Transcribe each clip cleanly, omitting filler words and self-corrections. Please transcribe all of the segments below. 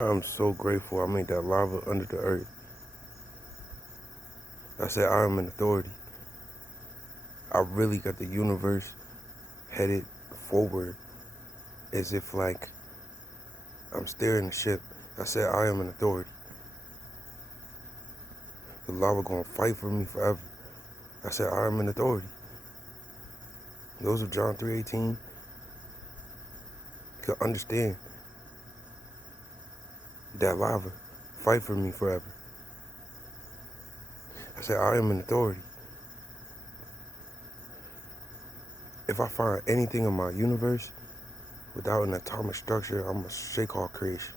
I'm so grateful I made that lava under the earth. I said I am an authority. I really got the universe headed forward as if like I'm steering the ship. I said I am an authority. The lava gonna fight for me forever. I said I am an authority. Those of John 3:18 can understand that lava fight for me forever. I said I am an authority. If I find anything in my universe without an atomic structure, I'm gonna shake all creation.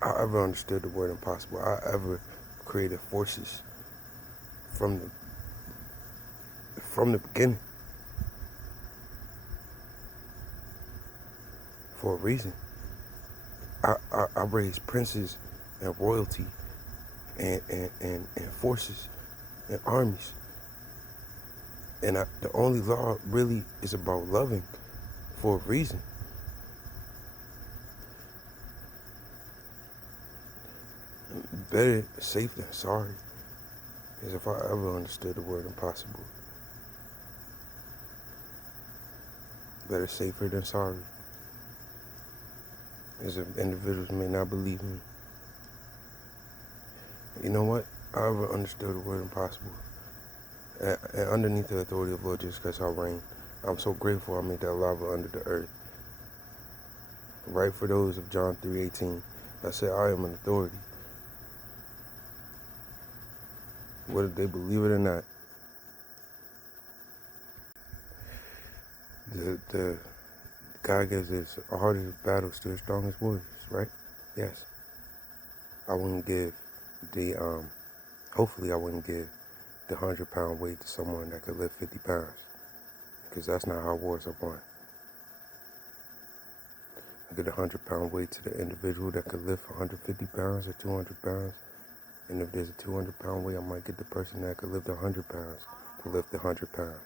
I ever understood the word impossible. I ever created forces from the beginning for a reason. I raised princes and royalty and forces and armies. And the only law really is about loving for a reason. Better safe than sorry is if I ever understood the word impossible. Better safer than sorry is if individuals may not believe me. You know what? I ever understood the word impossible. And underneath the authority of Lord Jesus Christ, I reign. I'm so grateful I made that lava under the earth. Right for those of John 3:18. I said I am an authority. Whether they believe it or not. The God gives us a harder battles to the strongest warriors, right? Yes. I wouldn't give hopefully I wouldn't give the 100-pound weight to someone that could lift 50 pounds. Because that's not how wars are won. I give the 100-pound weight to the individual that could lift 150 pounds or 200 pounds. And if there's a 200-pound weight, I might get the person that could lift 100 pounds to lift 100 pounds.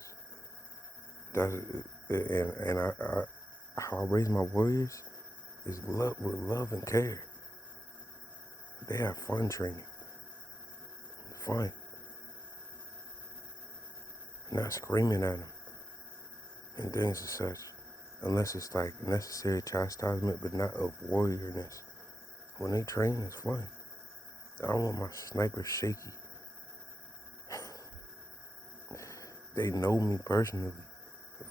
How I raise my warriors is with love and care. They have fun training. Fun. Not screaming at them and things as such. Unless it's like necessary chastisement, but not of warriorness. When they train, it's fun. I don't want my sniper shaky. They know me personally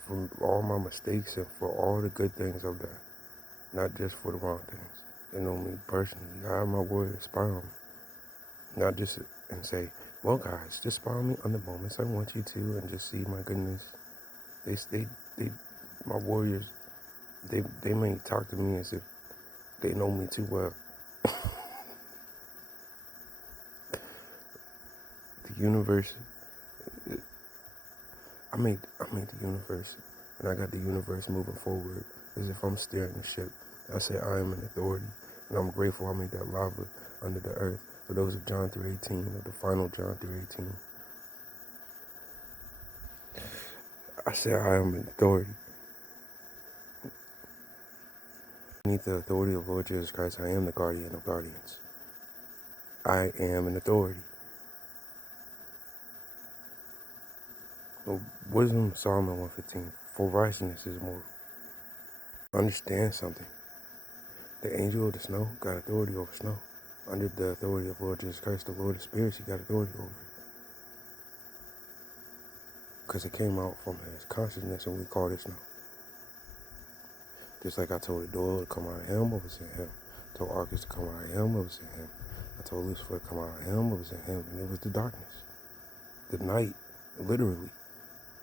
from all my mistakes and for all the good things I've done. Not just for the wrong things. They know me personally. I have my warriors spy on me. Not just and say, well guys, just spy on me on the moments I want you to and just see my goodness. My warriors, they may talk to me as if they know me too well. The universe, I made the universe, and I got the universe moving forward as if I'm steering the ship. I say I am an authority, and I'm grateful I made that lava under the earth. For those of John 3:18, or the final John 3:18. I say I am an authority. Beneath the authority of Lord Jesus Christ, I am the guardian of guardians. I am an authority. Wisdom, Solomon 1:15. For righteousness is more. Understand something. The angel of the snow got authority over snow. Under the authority of Lord Jesus Christ, the Lord of spirits, he got authority over it. Because it came out from his consciousness and we called it snow. Just like I told Doyle to come out of him, it was in him. I told Arcus to come out of him, it was in him. I told Lucifer to come out of him, it was in him. And it was the darkness. The night, literally.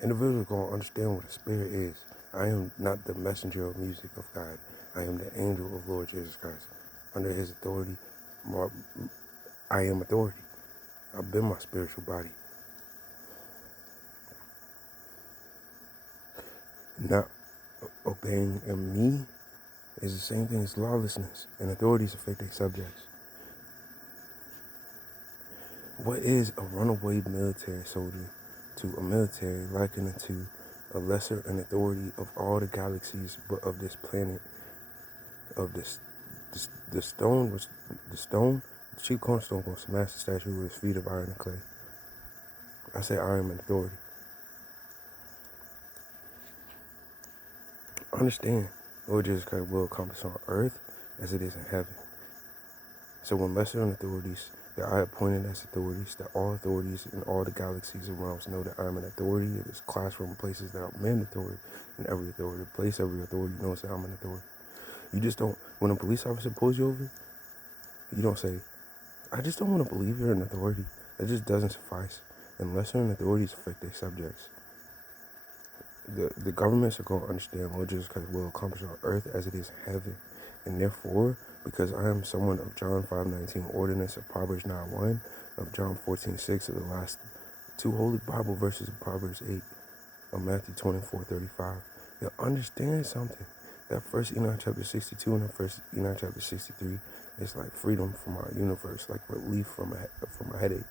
Individuals going to understand what a spirit is. I am not the messenger of music of God. I am the angel of Lord Jesus Christ. Under his authority, I am authority. I've been my spiritual body. Not obeying me is the same thing as lawlessness, and authorities affect their subjects. What is a runaway military soldier to a military likened to a lesser in authority of all the galaxies, but of this planet, of the stone was the stone. The chief cornerstone gonna smash the statue with his feet of iron and clay. I say I am an authority. Understand, Lord Jesus Christ will accomplish on earth as it is in heaven. So when lesser authorities that I appointed as authorities, that all authorities in all the galaxies and realms know that I am an authority, it is classroom places that are mandatory, and every authority knows that I'm an authority. You just don't, when a police officer pulls you over, you don't say, I just don't want to believe you're an authority. That just doesn't suffice. And lesser authorities affect their subjects. The governments are going to understand Lord Jesus Christ will accomplish on earth as it is in heaven. And therefore, because I am someone of John 5:19 ordinance, of Proverbs 9:1, of John 14:6, of the last two holy Bible verses of Proverbs 8, of Matthew 24:35, you'll understand something. That first Enoch chapter 62 and that first Enoch chapter 63 is like freedom from our universe, like relief from a headache.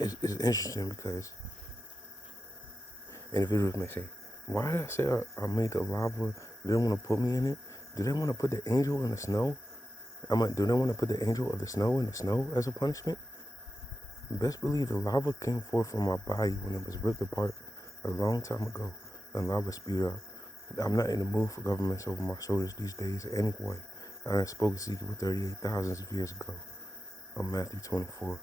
It's interesting because individuals may say, why did I say I made the lava? Do they want to put me in it? Do they want to put the angel in the snow? Do they want to put the angel of the snow in the snow as a punishment? Best believe the lava came forth from my body when it was ripped apart a long time ago, and lava spewed out. I'm not in the mood for governments over my shoulders these days anyway. I spoke to Ezekiel 38,000 of years ago on Matthew 24.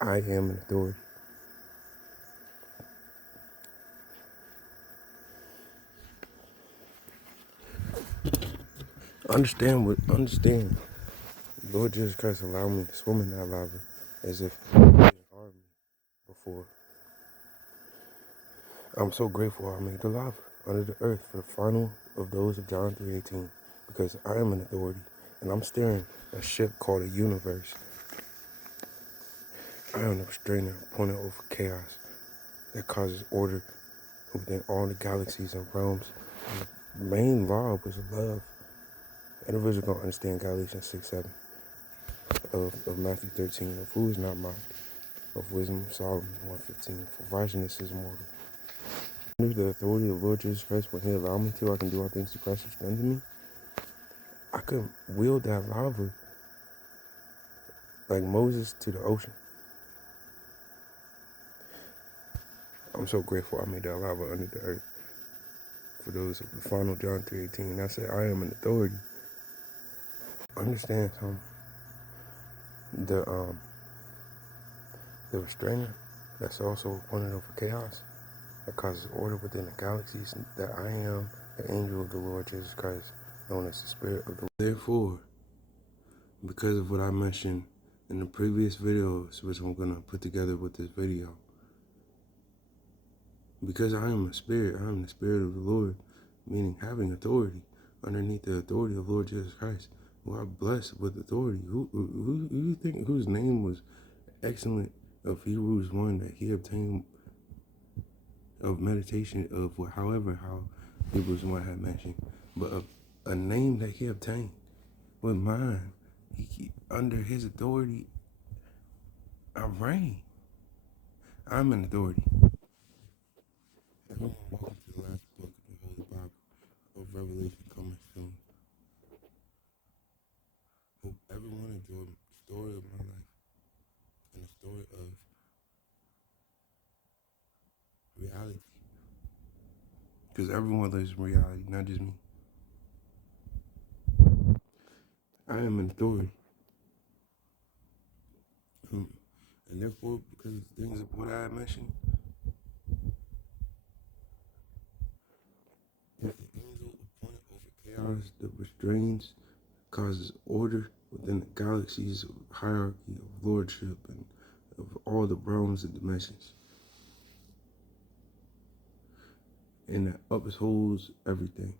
I am an authority. Understand. Lord Jesus Christ allowed me to swim in that lava as if he didn't harm me before. I'm so grateful I made the lava under the earth for the final of those of John 3:18, because I am an authority and I'm steering a ship called a universe. I am the restrainer pointing over chaos that causes order within all the galaxies and realms. And the main law was love. Individuals gonna understand Galatians 6:7 of Matthew 13. Of who is not mocked, of wisdom, Solomon 1:15. For righteousness is mortal. Under the authority of Lord Jesus Christ, when He allowed me to, I can do all things through Christ who strengthens me. I could wield that lava like Moses to the ocean. I'm so grateful I made that lava under the earth. For those of the final John 3:18, I said I am an authority. Understand something. The restrainer that's also appointed over chaos that causes order within the galaxies, that I am the angel of the Lord Jesus Christ, known as the Spirit of the Lord. Therefore, because of what I mentioned in the previous videos, which I'm going to put together with this video, because I am a spirit, I am the Spirit of the Lord, meaning having authority underneath the authority of Lord Jesus Christ, who I bless with authority. Who you think whose name was excellent of Hebrews 1 that he obtained of meditation of how Hebrews 1 had mentioned, but a name that he obtained with mine. Under his authority, I reign. I'm an authority. Everyone, welcome to the last book of the Holy Bible of Revelation coming soon. Hope everyone enjoyed the story of my life and the story of reality. Because everyone lives in reality, not just me. I am an authority. And therefore, because of things of what I mentioned, if the angel appointed over chaos that restrains, causes order within the galaxies of hierarchy of lordship and of all the realms and dimensions, and that upholds everything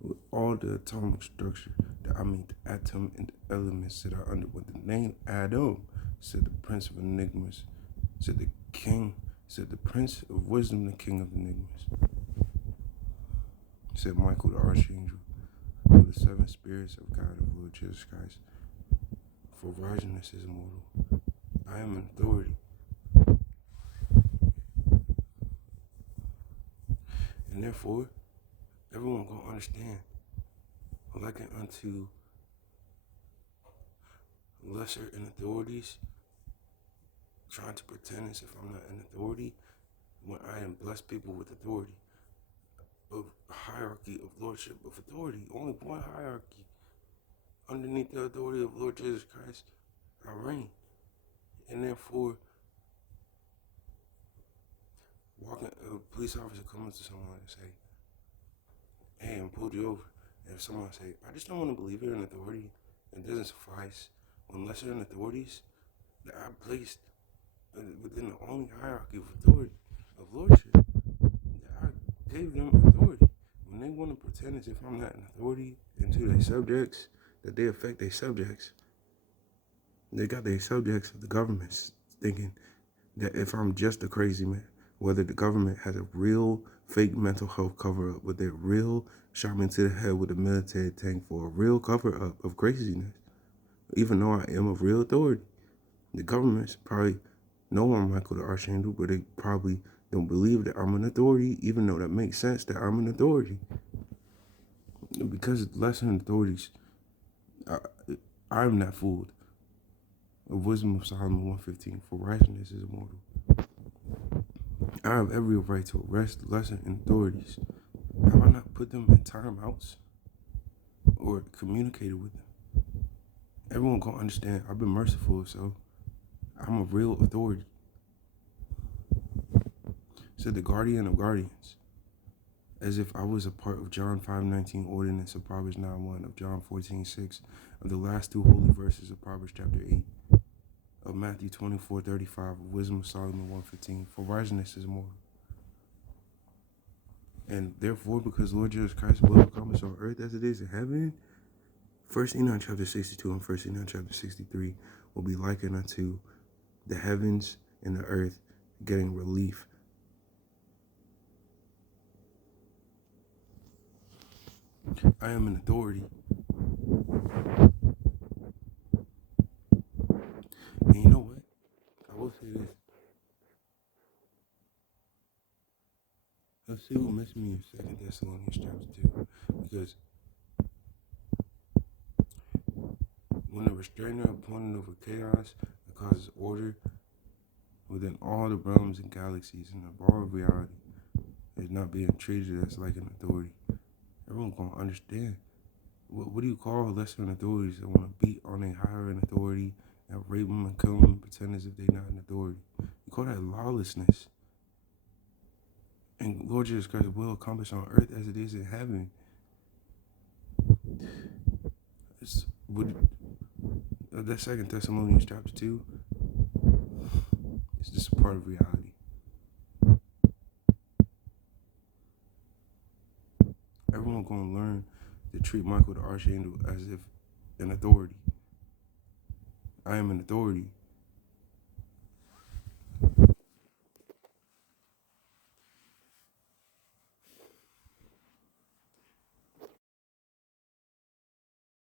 with all the atomic structure, that I mean the atom and the elements that are under with the name Adam, said the Prince of Enigmas, said the King, said the Prince of Wisdom, the King of Enigmas, said Michael the Archangel, who the seven spirits of God of Lord Jesus Christ. For righteousness is immortal. I am an authority. And therefore, everyone gonna understand. Liken unto lesser in authorities, trying to pretend as if I'm not an authority, when I am blessed people with authority. Of hierarchy of lordship of authority. Only one hierarchy. Underneath the authority of Lord Jesus Christ, I reign. And therefore, a police officer comes to someone and say, hey, I pulled you over. And if someone say, I just don't want to believe you're an authority, it doesn't suffice. When lesser in authorities that I placed within the only hierarchy of authority, of lordship, that I gave them authority. When they want to pretend as if I'm not an authority into their subjects, that they affect their subjects, they got their subjects, the governments, thinking that if I'm just a crazy man, whether the government has a real fake mental health cover-up, but they're real shot me to the head with a military tank for a real cover-up of craziness, even though I am of real authority. The governments probably know I'm Michael the Archangel, but they probably don't believe that I'm an authority, even though that makes sense that I'm an authority. Because lesser authorities, I'm not fooled. Of Wisdom of Solomon 1:15, for righteousness is immortal. I have every right to arrest lesser authorities. Have I not put them in timeouts or communicated with them? Everyone gonna understand I've been merciful, so I'm a real authority. Said the guardian of guardians, as if I was a part of John 5:19 ordinance of Proverbs 9:1, of John 14:6, of the last two holy verses of Proverbs chapter 8, of Matthew 24:35, of Wisdom of Solomon 1:15, for righteousness is immortal. And therefore, because Lord Jesus Christ will accomplish on earth as it is in heaven, 1 Enoch chapter 62 and 1 Enoch chapter 63 will be likened unto the heavens and the earth getting relief. I am an authority. And you know what? I will say this. Let's see what missed me in 2 Thessalonians chapter 2. Because when the restrainer appointed over chaos that causes order within all the realms and galaxies and the ball of reality is not being treated as like an authority, everyone's going to understand. What do you call lesser authorities that want to beat on a higher authority and rape them and kill them and pretend as if they're not an authority? You call that lawlessness. And Lord Jesus Christ will accomplish on earth as it is in heaven. That 2 Thessalonians chapter 2 is just a part of reality. Everyone's going to learn to treat Michael the Archangel as if an authority. I am an authority.